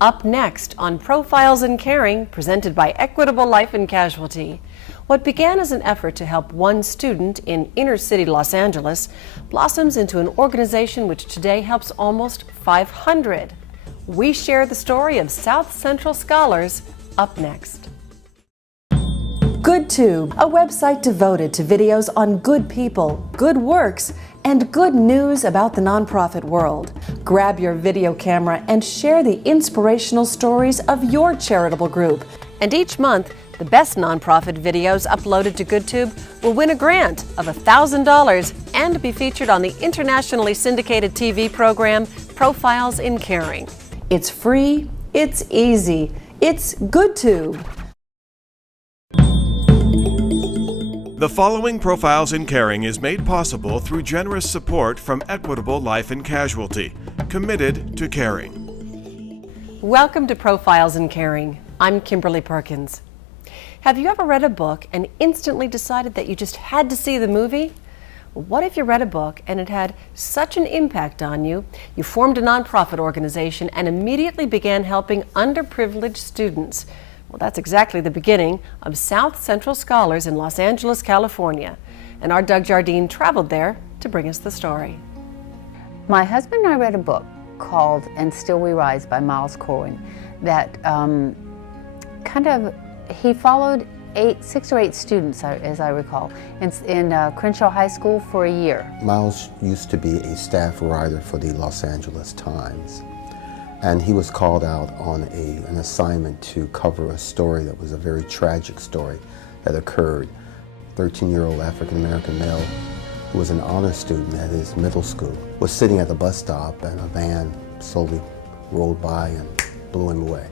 Up next on Profiles in Caring, presented by Equitable Life and Casualty. What began as an effort to help one student in inner-city Los Angeles blossoms into an organization which today helps almost 500. We share the story of South Central Scholars up next. GoodTube, a website devoted to videos on good people, good works, and good news about the nonprofit world. Grab your video camera and share the inspirational stories of your charitable group. And each month, the best nonprofit videos uploaded to GoodTube will win a grant of $1,000 and be featured on the internationally syndicated TV program Profiles in Caring. It's free, it's easy, it's GoodTube. The following Profiles in Caring is made possible through generous support from Equitable Life and Casualty, committed to caring. Welcome to Profiles in Caring. I'm Kimberly Perkins. Have you ever read a book and instantly decided that you just had to see the movie? What if you read a book and it had such an impact on you, you formed a nonprofit organization and immediately began helping underprivileged students? Well, that's exactly the beginning of South Central Scholars in Los Angeles, California. And our Doug Jardine traveled there to bring us the story. My husband and I read a book called And Still We Rise by Miles Corwin that he followed 6 or 8 students, as I recall, in Crenshaw High School for a year. Miles used to be a staff writer for the Los Angeles Times. And he was called out on an assignment to cover a story that was a very tragic story that occurred. 13-year-old African-American male who was an honor student at his middle school was sitting at the bus stop and a van slowly rolled by and blew him away.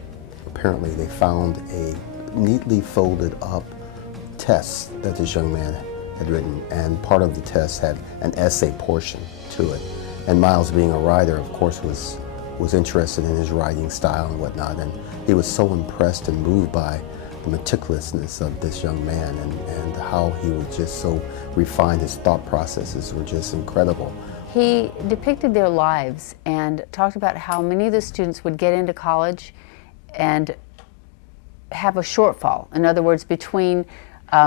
Apparently they found a neatly folded up test that this young man had written, and part of the test had an essay portion to it. And Miles, being a writer, of course, was interested in his writing style and whatnot, and he was so impressed and moved by the meticulousness of this young man and how he would just so refine his thought processes were just incredible. He depicted their lives and talked about how many of the students would get into college and have a shortfall. In other words, between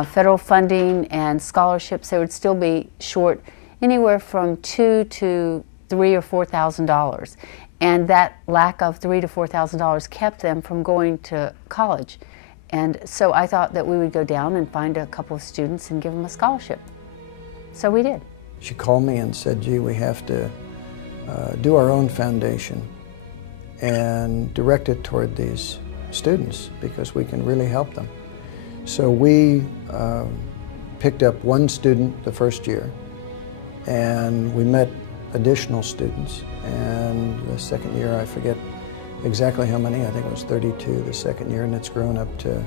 federal funding and scholarships, they would still be short anywhere from $2,000 to $3,000 or $4,000. And that lack of $3,000 to $4,000 kept them from going to college. And so I thought that we would go down and find a couple of students and give them a scholarship. So we did. She called me and said, gee, we have to do our own foundation and direct it toward these students because we can really help them. So we picked up one student the first year, and we met additional students. And the second year, I forget exactly how many, I think it was 32 the second year, and it's grown up to,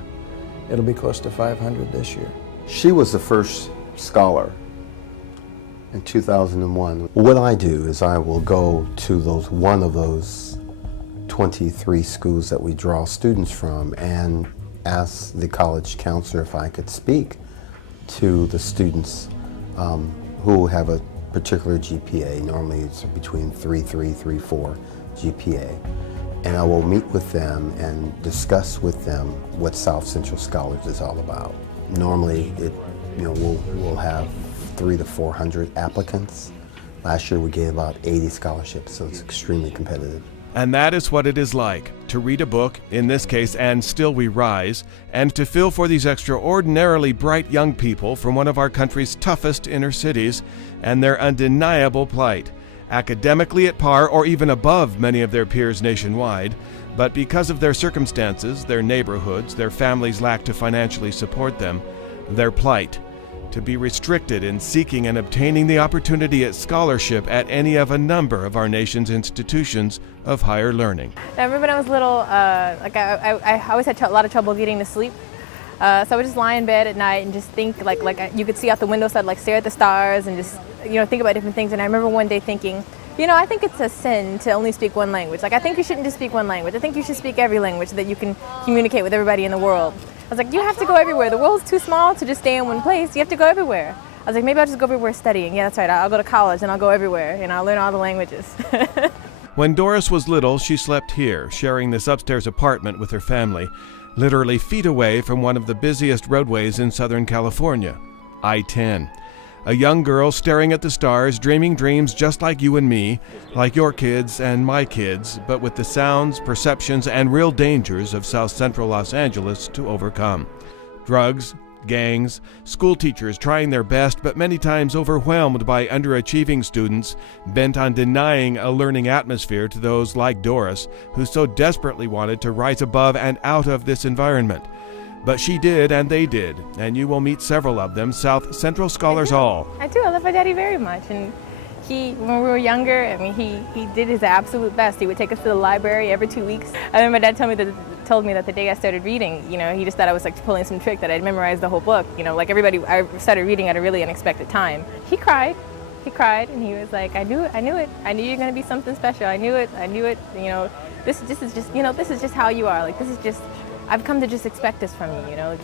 it'll be close to 500 this year. She was the first scholar in 2001. What I do is I will go to one of those 23 schools that we draw students from and ask the college counselor if I could speak to the students who have a particular GPA. Normally it's between 3.3, 3.4 GPA. And I will meet with them and discuss with them what South Central Scholars is all about. Normally we'll have 300 to 400 applicants. Last year we gave about 80 scholarships, so it's extremely competitive. And that is what it is like to read a book, in this case, And Still We Rise, and to feel for these extraordinarily bright young people from one of our country's toughest inner cities and their undeniable plight, academically at par or even above many of their peers nationwide, but because of their circumstances, their neighborhoods, their families' lack to financially support them, their plight, to be restricted in seeking and obtaining the opportunity at scholarship at any of a number of our nation's institutions of higher learning. I remember when I was little, I always had a lot of trouble getting to sleep. So I would just lie in bed at night and just think, like you could see out the window, so I'd like stare at the stars and just, think about different things. And I remember one day thinking, I think it's a sin to only speak one language. Like, I think you shouldn't just speak one language. I think you should speak every language so that you can communicate with everybody in the world. I was like, you have to go everywhere. The world's too small to just stay in one place. You have to go everywhere. I was like, maybe I'll just go everywhere studying. Yeah, that's right. I'll go to college and I'll go everywhere. I'll learn all the languages. When Doris was little, she slept here, sharing this upstairs apartment with her family, literally feet away from one of the busiest roadways in Southern California, I-10. A young girl staring at the stars, dreaming dreams just like you and me, like your kids and my kids, but with the sounds, perceptions, and real dangers of South Central Los Angeles to overcome. Drugs, gangs, school teachers trying their best, but many times overwhelmed by underachieving students bent on denying a learning atmosphere to those like Doris, who so desperately wanted to rise above and out of this environment. But she did, and they did, and you will meet several of them, South Central Scholars all. I do. I love my daddy very much, and he, when we were younger, I mean, he did his absolute best. He would take us to the library every 2 weeks. I remember my dad told me that the day I started reading, you know, he just thought I was like pulling some trick, that I'd memorized the whole book. You know, like everybody, I started reading at a really unexpected time. He cried, and he was like, I knew it. I knew you're gonna be something special. I knew it. You know, this is just how you are. Like, this is just, I've come to just expect this from you, you know.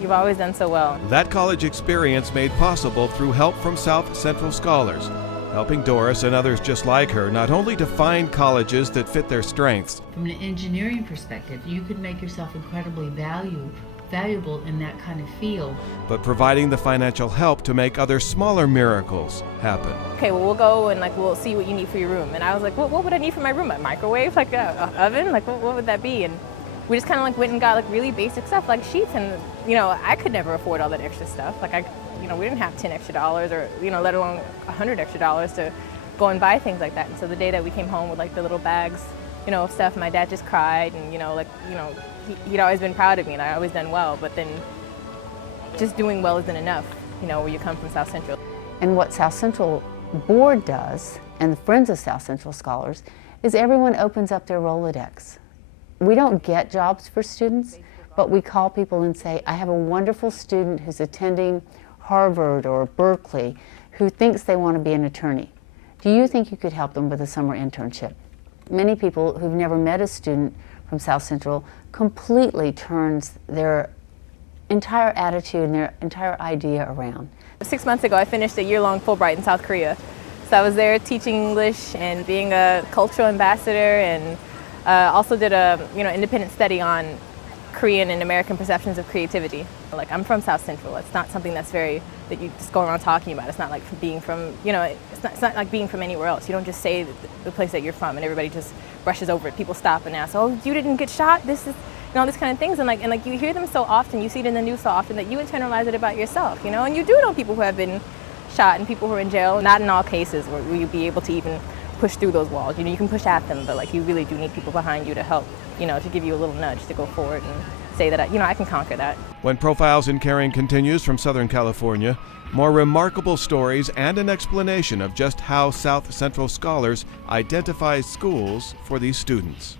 You've always done so well. That college experience made possible through help from South Central Scholars, helping Doris and others just like her not only to find colleges that fit their strengths. From an engineering perspective, you could make yourself incredibly valuable in that kind of field, but providing the financial help to make other smaller miracles happen. Okay, well, we'll go and like we'll see what you need for your room. And I was like, what would I need for my room? A microwave, like a oven, like what would that be? And we just kind of like went and got like really basic stuff like sheets, and you know, I could never afford all that extra stuff. Like we didn't have $10 extra, or let alone $100 extra to go and buy things like that. And so the day that we came home with like the little bags, of stuff, my dad just cried, and he'd always been proud of me, and I always done well. But then just doing well isn't enough, where you come from South Central. And what South Central Board does, and the Friends of South Central Scholars, is everyone opens up their Rolodex. We don't get jobs for students, but we call people and say, I have a wonderful student who's attending Harvard or Berkeley who thinks they want to be an attorney. Do you think you could help them with a summer internship? Many people who've never met a student from South Central completely turns their entire attitude and their entire idea around. 6 months ago, I finished a year-long Fulbright in South Korea. So I was there teaching English and being a cultural ambassador, and also did a independent study on Korean and American perceptions of creativity. Like, I'm from South Central. It's not something that you just go around talking about. It's not like being from, it's not like being from anywhere else. You don't just say the place that you're from and everybody just brushes over it. People stop and ask, oh, you didn't get shot? This is, all these kind of things. And you hear them so often, you see it in the news so often that you internalize it about yourself, and you do know people who have been shot and people who are in jail. Not in all cases will you be able to even push through those walls. You can push at them, but like you really do need people behind you to help, to give you a little nudge to go forward and say that, I can conquer that. When Profiles in Caring continues from Southern California, more remarkable stories and an explanation of just how South Central Scholars identifies schools for these students.